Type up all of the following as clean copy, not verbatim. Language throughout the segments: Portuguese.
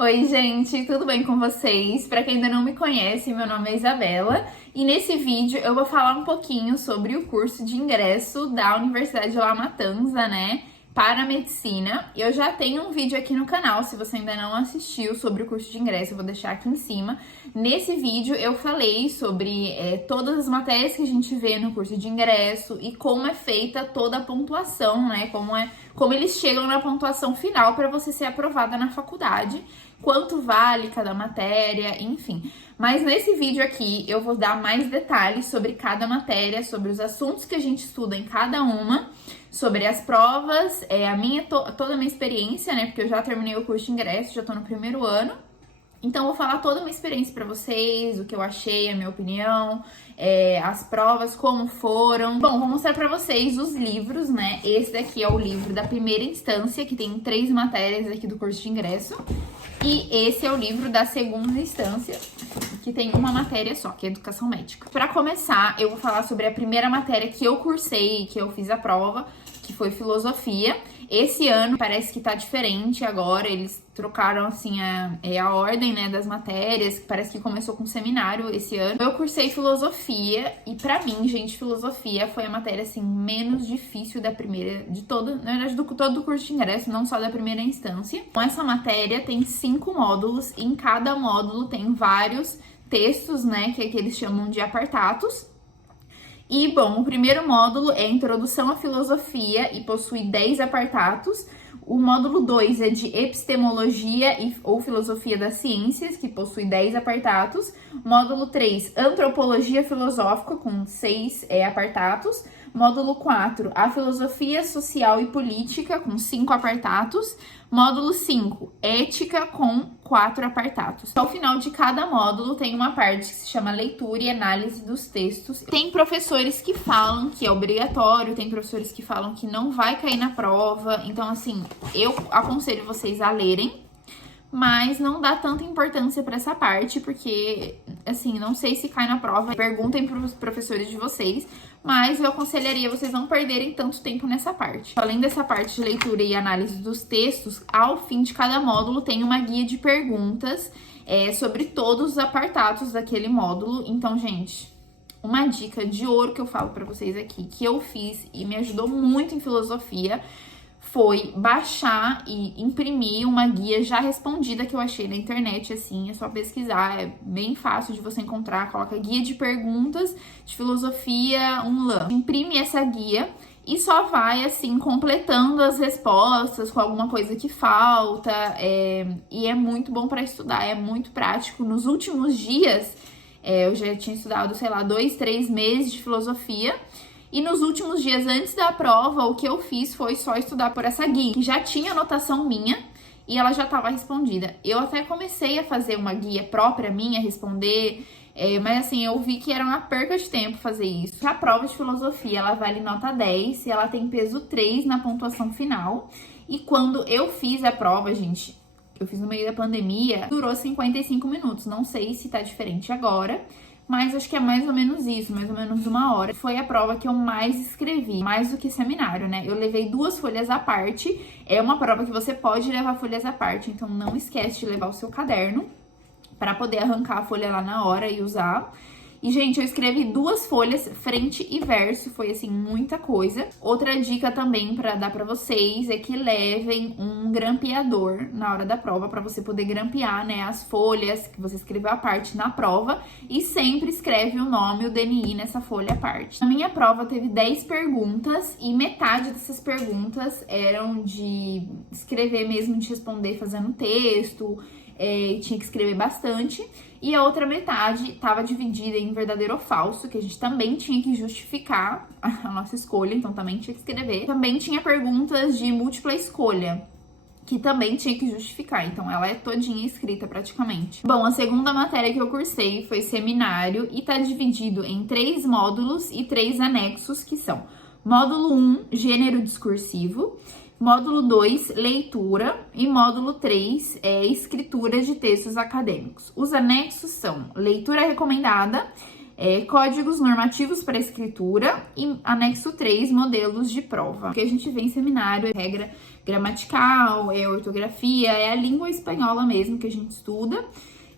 Oi, gente, tudo bem com vocês? Para quem ainda não me conhece, meu nome é Isabela e nesse vídeo eu vou falar um pouquinho sobre o curso de ingresso da Universidade La Matanza, né, para medicina. Eu já tenho um vídeo aqui no canal, se você ainda não assistiu, sobre o curso de ingresso, eu vou deixar aqui em cima. Nesse vídeo eu falei sobre todas as matérias que a gente vê no curso de ingresso e como é feita toda a pontuação, né, como eles chegam na pontuação final para você ser aprovada na faculdade, quanto vale cada matéria, enfim. Mas nesse vídeo aqui eu vou dar mais detalhes sobre cada matéria, sobre os assuntos que a gente estuda em cada uma, sobre as provas, toda a minha experiência, né? Porque eu já terminei o curso de ingresso, já tô no primeiro ano. Então, eu vou falar toda uma experiência pra vocês, o que eu achei, a minha opinião, as provas, como foram. Bom, vou mostrar pra vocês os livros, né? Esse daqui é o livro da primeira instância, que tem 3 matérias aqui do curso de ingresso. E esse é o livro da segunda instância, que tem uma matéria só, que é educação médica. Pra começar, eu vou falar sobre a primeira matéria que eu cursei, que eu fiz a prova, que foi filosofia. Esse ano parece que tá diferente agora, eles trocaram assim a ordem, né, das matérias, parece que começou com seminário esse ano. Eu cursei filosofia e pra mim, gente, filosofia foi a matéria assim menos difícil da primeira, de toda, na verdade, todo o curso de ingresso, não só da primeira instância. Com essa matéria tem 5 módulos e em cada módulo tem vários textos, né, que eles chamam de apartados. E, bom, o primeiro módulo é Introdução à Filosofia e possui 10 apartados. O módulo 2 é de Epistemologia ou Filosofia das Ciências, que possui 10 apartados. Módulo 3, Antropologia Filosófica, com 6 apartados. Módulo 4, a Filosofia Social e Política, com 5 apartados. Módulo 5, Ética, com 4 apartados. Ao final de cada módulo tem uma parte que se chama Leitura e Análise dos Textos. Tem professores que falam que é obrigatório, tem professores que falam que não vai cair na prova. Então, assim, eu aconselho vocês a lerem, mas não dá tanta importância para essa parte, porque, assim, não sei se cai na prova. Perguntem para os professores de vocês, mas eu aconselharia vocês não perderem tanto tempo nessa parte. Além dessa parte de leitura e análise dos textos, ao fim de cada módulo tem uma guia de perguntas sobre todos os apartados daquele módulo. Então, gente, uma dica de ouro que eu falo para vocês aqui, que eu fiz e me ajudou muito em filosofia, foi baixar e imprimir uma guia já respondida que eu achei na internet, assim, é só pesquisar, é bem fácil de você encontrar, coloca guia de perguntas de filosofia UNLAM. Imprime essa guia e só vai, assim, completando as respostas com alguma coisa que falta, e é muito bom para estudar, é muito prático. Nos últimos dias, eu já tinha estudado, sei lá, 2, 3 meses de filosofia. E nos últimos dias antes da prova, o que eu fiz foi só estudar por essa guia, que já tinha anotação minha e ela já estava respondida. Eu até comecei a fazer uma guia própria minha, responder, mas assim, eu vi que era uma perca de tempo fazer isso. A prova de filosofia, ela vale nota 10 e ela tem peso 3 na pontuação final. E quando eu fiz a prova, gente, eu fiz no meio da pandemia, durou 55 minutos. Não sei se tá diferente agora, mas acho que é mais ou menos isso, mais ou menos 1 hora. Foi a prova que eu mais escrevi, mais do que seminário, né? Eu levei 2 folhas à parte. É uma prova que você pode levar folhas à parte, então não esquece de levar o seu caderno para poder arrancar a folha lá na hora e usar. E, gente, eu escrevi 2 folhas, frente e verso, foi, assim, muita coisa. Outra dica também pra dar pra vocês é que levem um grampeador na hora da prova, pra você poder grampear, né, as folhas que você escreveu à parte na prova. E sempre escreve o nome, o DNI nessa folha à parte. Na minha prova teve 10 perguntas e metade dessas perguntas eram de escrever mesmo, de responder fazendo texto, tinha que escrever bastante. E a outra metade estava dividida em verdadeiro ou falso, que a gente também tinha que justificar a nossa escolha, então também tinha que escrever. Também tinha perguntas de múltipla escolha, que também tinha que justificar, então ela é todinha escrita praticamente. Bom, a segunda matéria que eu cursei foi seminário e tá dividido em 3 módulos e 3 anexos, que são módulo 1, gênero discursivo, módulo 2, leitura, e módulo 3, escritura de textos acadêmicos. Os anexos são leitura recomendada, códigos normativos para escritura e anexo 3, modelos de prova. O que a gente vê em seminário é regra gramatical, ortografia, a língua espanhola mesmo que a gente estuda.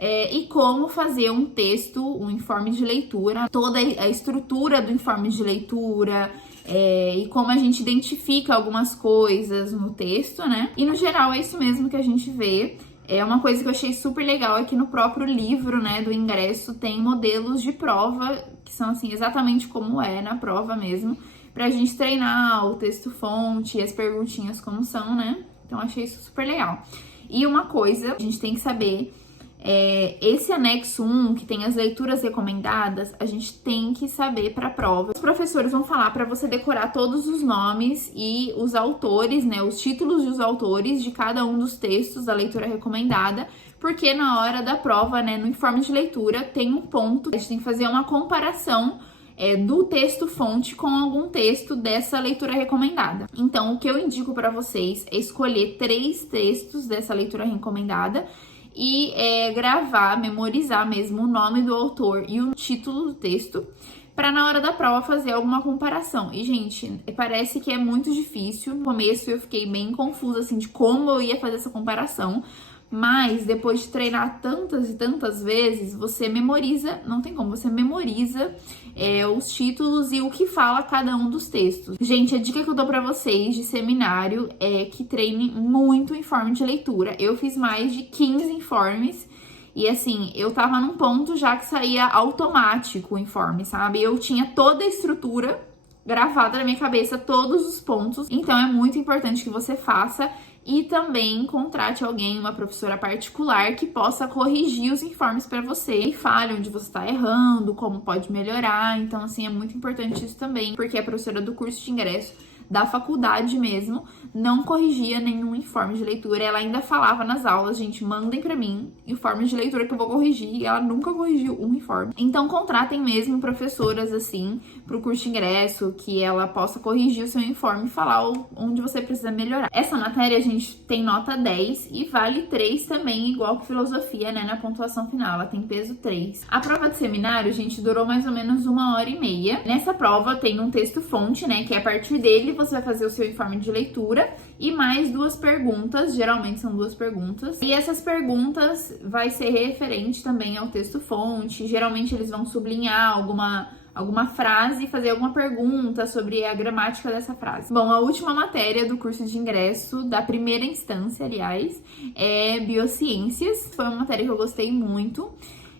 E como fazer um texto, um informe de leitura, toda a estrutura do informe de leitura, e como a gente identifica algumas coisas no texto, né? E no geral é isso mesmo que a gente vê. Uma coisa que eu achei super legal é que no próprio livro, né, do ingresso tem modelos de prova, que são assim, exatamente como é na prova mesmo, pra gente treinar o texto-fonte e as perguntinhas como são, né? Então achei isso super legal. E uma coisa, a gente tem que saber, esse anexo 1, que tem as leituras recomendadas, a gente tem que saber para a prova. Os professores vão falar para você decorar todos os nomes e os autores, né, os títulos dos autores de cada um dos textos da leitura recomendada, porque na hora da prova, né, no informe de leitura, tem um ponto, a gente tem que fazer uma comparação do texto-fonte com algum texto dessa leitura recomendada. Então, o que eu indico para vocês é escolher 3 textos dessa leitura recomendada e gravar, memorizar mesmo o nome do autor e o título do texto, para na hora da prova fazer alguma comparação. E, gente, parece que é muito difícil. No começo eu fiquei bem confusa, assim, de como eu ia fazer essa comparação, mas depois de treinar tantas e tantas vezes, você memoriza, não tem como, você memoriza os títulos e o que fala cada um dos textos. Gente, a dica que eu dou pra vocês de seminário é que treine muito informe de leitura. Eu fiz mais de 15 informes e, assim, eu tava num ponto já que saía automático o informe, sabe? Eu tinha toda a estrutura gravada na minha cabeça, todos os pontos. Então, é muito importante que você faça e também contrate alguém, uma professora particular, que possa corrigir os informes para você e fale onde você está errando, como pode melhorar. Então, assim, é muito importante isso também, porque a professora do curso de ingresso da faculdade mesmo não corrigia nenhum informe de leitura. Ela ainda falava nas aulas, gente, mandem pra mim informes de leitura que eu vou corrigir, e ela nunca corrigiu um informe. Então contratem mesmo professoras assim pro curso de ingresso, que ela possa corrigir o seu informe e falar onde você precisa melhorar. Essa matéria a gente tem nota 10 e vale 3 também, igual que filosofia, né, na pontuação final, ela tem peso 3. A prova de seminário, gente, durou mais ou menos 1h30. Nessa prova tem um texto fonte, né, que a partir dele você vai fazer o seu informe de leitura e mais 2 perguntas, geralmente são 2 perguntas. E essas perguntas vai ser referente também ao texto fonte. Geralmente eles vão sublinhar alguma frase e fazer alguma pergunta sobre a gramática dessa frase. Bom, a última matéria do curso de ingresso, da primeira instância, aliás, é Biociências. Foi uma matéria que eu gostei muito.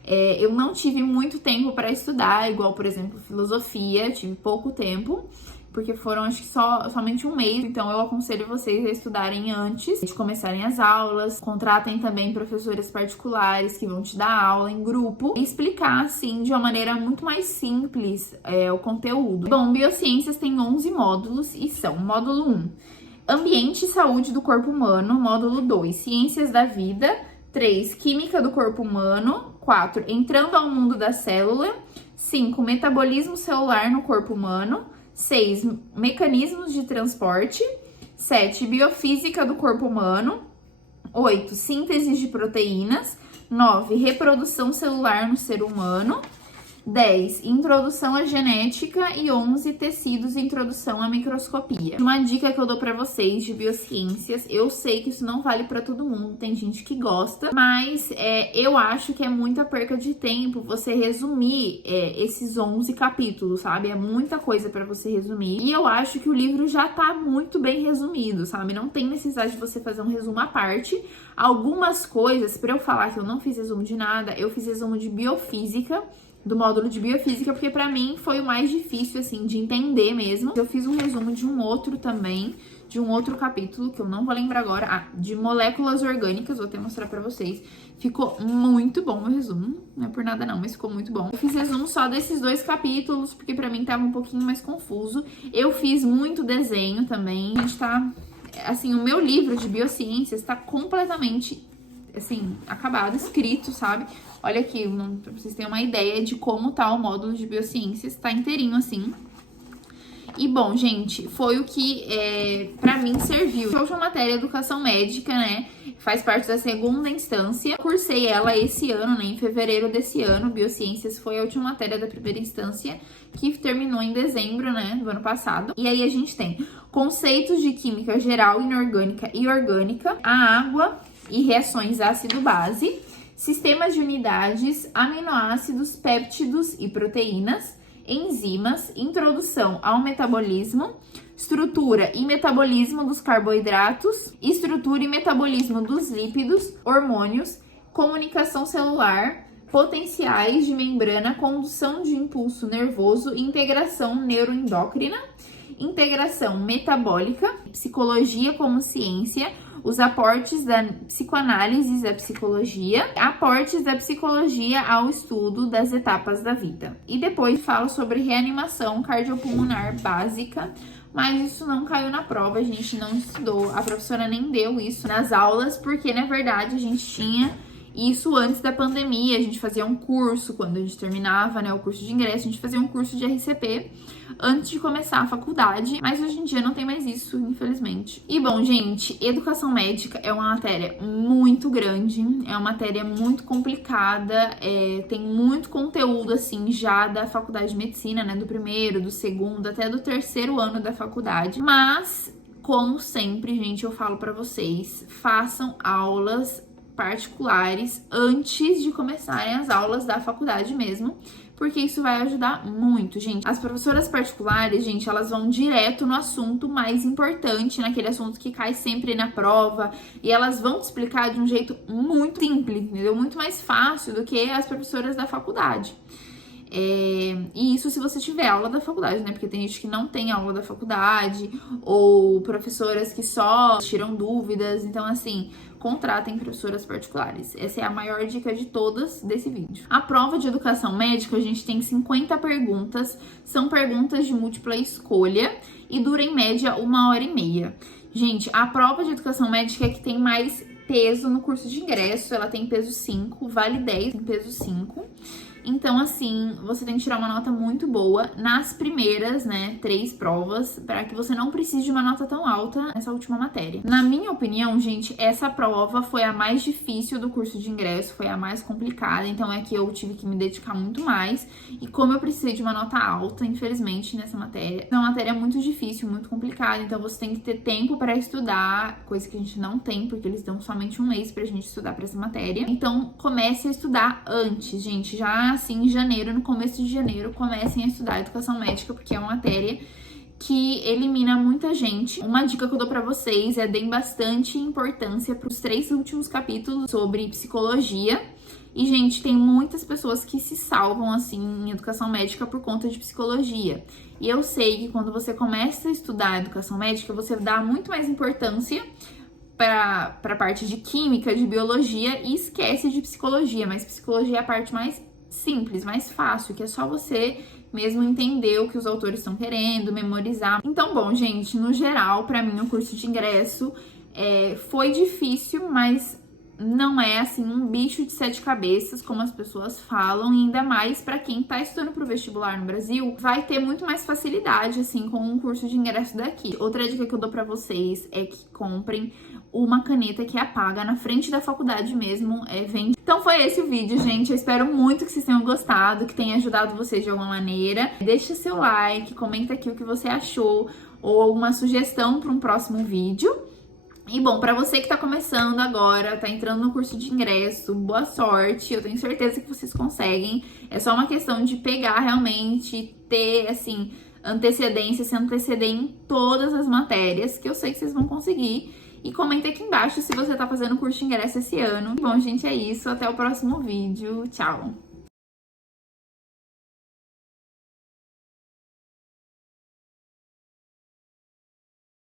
Eu não tive muito tempo para estudar, igual, por exemplo, filosofia, tive pouco tempo, porque foram, acho que somente 1 mês. Então eu aconselho vocês a estudarem antes de começarem as aulas. Contratem também professores particulares que vão te dar aula em grupo e explicar, assim, de uma maneira muito mais simples o conteúdo. Bom, Biociências tem 11 módulos e são: módulo 1, Ambiente e Saúde do Corpo Humano; módulo 2, Ciências da Vida; 3, Química do Corpo Humano; 4, Entrando ao Mundo da Célula; 5, Metabolismo Celular no Corpo Humano; 6, Mecanismos de Transporte; 7, Biofísica do Corpo Humano; 8, Síntese de Proteínas; 9, Reprodução Celular no Ser Humano; 10, Introdução à Genética; e 11, Tecidos e Introdução à Microscopia. Uma dica que eu dou pra vocês de biociências, eu sei que isso não vale pra todo mundo, tem gente que gosta, mas eu acho que é muita perca de tempo você resumir esses 11 capítulos, sabe? É muita coisa pra você resumir, e eu acho que o livro já tá muito bem resumido, sabe? Não tem necessidade de você fazer um resumo à parte. Algumas coisas, pra eu falar que eu não fiz resumo de nada, eu fiz resumo de biofísica, do módulo de biofísica, porque pra mim foi o mais difícil, assim, de entender mesmo. Eu fiz um resumo de um outro também, de um outro capítulo, que eu não vou lembrar agora, de moléculas orgânicas, vou até mostrar pra vocês. Ficou muito bom o resumo, não é por nada não, mas ficou muito bom. Eu fiz resumo só desses 2 capítulos, porque pra mim tava um pouquinho mais confuso. Eu fiz muito desenho também, a gente tá... Assim, o meu livro de biociências tá completamente, assim, acabado, escrito, sabe? Olha aqui, pra vocês terem uma ideia de como tá o módulo de biociências, tá inteirinho assim. E bom, gente, foi o que pra mim serviu. A última matéria é educação médica, né? Faz parte da segunda instância. Cursei ela esse ano, né? Em fevereiro desse ano. Biociências foi a última matéria da primeira instância, que terminou em dezembro, né? Do ano passado. E aí a gente tem conceitos de química geral, inorgânica e orgânica, a água e reações ácido-base, sistemas de unidades, aminoácidos, péptidos e proteínas, enzimas, introdução ao metabolismo, estrutura e metabolismo dos carboidratos, estrutura e metabolismo dos lípidos, hormônios, comunicação celular, potenciais de membrana, condução de impulso nervoso, integração neuroendócrina, integração metabólica, psicologia como ciência, os aportes da psicoanálise à psicologia, aportes da psicologia ao estudo das etapas da vida. E depois falo sobre reanimação cardiopulmonar básica, mas isso não caiu na prova, a gente não estudou, a professora nem deu isso nas aulas, porque na verdade a gente tinha isso antes da pandemia. A gente fazia um curso, quando a gente terminava, né, o curso de ingresso, a gente fazia um curso de RCP antes de começar a faculdade, mas hoje em dia não tem mais isso, infelizmente. E bom, gente, educação médica é uma matéria muito grande, é uma matéria muito complicada, tem muito conteúdo, assim, já da faculdade de medicina, né, do primeiro, do segundo, até do terceiro ano da faculdade, mas, como sempre, gente, eu falo pra vocês, façam aulas particulares antes de começarem as aulas da faculdade mesmo, porque isso vai ajudar muito, gente. As professoras particulares, gente, elas vão direto no assunto mais importante, naquele assunto que cai sempre na prova, e elas vão te explicar de um jeito muito simples, entendeu? Muito mais fácil do que as professoras da faculdade. E isso se você tiver aula da faculdade, né? Porque tem gente que não tem aula da faculdade, ou professoras que só tiram dúvidas. Então, assim, contratem professoras particulares. Essa é a maior dica de todas desse vídeo. A prova de educação médica, a gente tem 50 perguntas. São perguntas de múltipla escolha e dura em média 1h30. Gente, a prova de educação médica é que tem mais peso no curso de ingresso. Ela tem peso 5, vale 10, tem peso 5. Então, assim, você tem que tirar uma nota muito boa nas primeiras, né, 3 provas, para que você não precise de uma nota tão alta nessa última matéria. Na minha opinião, gente, essa prova foi a mais difícil do curso de ingresso, foi a mais complicada, então é que eu tive que me dedicar muito mais. E como eu precisei de uma nota alta, infelizmente, nessa matéria, é uma matéria muito difícil, muito complicada, então você tem que ter tempo para estudar, coisa que a gente não tem, porque eles dão somente um mês pra gente estudar pra essa matéria. Então, comece a estudar antes, gente, já assim, em janeiro, no começo de janeiro, comecem a estudar educação médica, porque é uma matéria que elimina muita gente. Uma dica que eu dou pra vocês é deem bastante importância pros 3 últimos capítulos sobre psicologia. E, gente, tem muitas pessoas que se salvam, assim, em educação médica por conta de psicologia. E eu sei que quando você começa a estudar educação médica, você dá muito mais importância para a parte de química, de biologia, e esquece de psicologia. Mas psicologia é a parte mais simples, mais fácil, que é só você mesmo entender o que os autores estão querendo, memorizar. Então, bom, gente, no geral, pra mim, o curso de ingresso foi difícil, mas não é, assim, um bicho de 7 cabeças, como as pessoas falam, e ainda mais pra quem tá estudando pro vestibular no Brasil, vai ter muito mais facilidade, assim, com um curso de ingresso daqui. Outra dica que eu dou pra vocês é que comprem uma caneta que apaga na frente da faculdade mesmo, vende. Então foi esse o vídeo, gente. Eu espero muito que vocês tenham gostado, que tenha ajudado vocês de alguma maneira. Deixa seu like, comenta aqui o que você achou, ou alguma sugestão para um próximo vídeo. E bom, pra você que tá começando agora, tá entrando no curso de ingresso, boa sorte, eu tenho certeza que vocês conseguem. É só uma questão de pegar realmente, ter, assim, antecedência, se anteceder em todas as matérias, que eu sei que vocês vão conseguir. E comenta aqui embaixo se você tá fazendo curso de ingresso esse ano. Bom, gente, é isso. Até o próximo vídeo. Tchau!